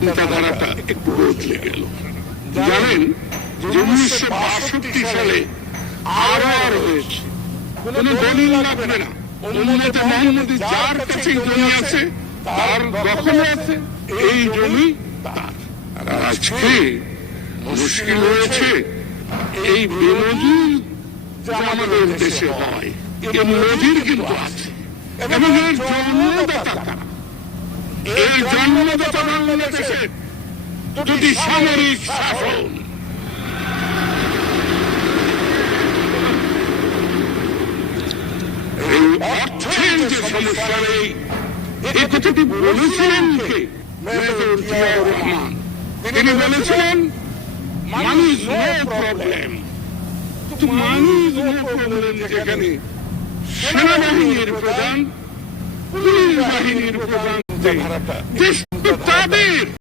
চিন্তাধারাটা একটু বদলে গেল। জানেন যে 1962 সালে আর হয়েছে, কোন দলিল লাগবে না, উম্মতে মুহাম্মদী যার কাছে জমি আছে তার দখলে আছে, এই জমি তার। আর আজকে মুশকিল হয়েছে এই বেনজির যা আমাদের দেশে হয়, এই নজির কিন্তু আছে এবং এর জন্মদাতা কারা? এই জন্মদাতা বাংলাদেশের দুটি সামরিক শাসন। এই অর্থের যে সমস্যা নেই, এই কথাটি বলেছিলেন কে? মেজর জিয়াউর রহমান। তিনি বলেছিলেন মানি ইজ নো প্রবলেম। তো মানি ইজ নো প্রবলেম যেখানে সেনাবাহিনীর প্রধান, পুলিশ বাহিনীর প্রধান, দেশ তো তাদের।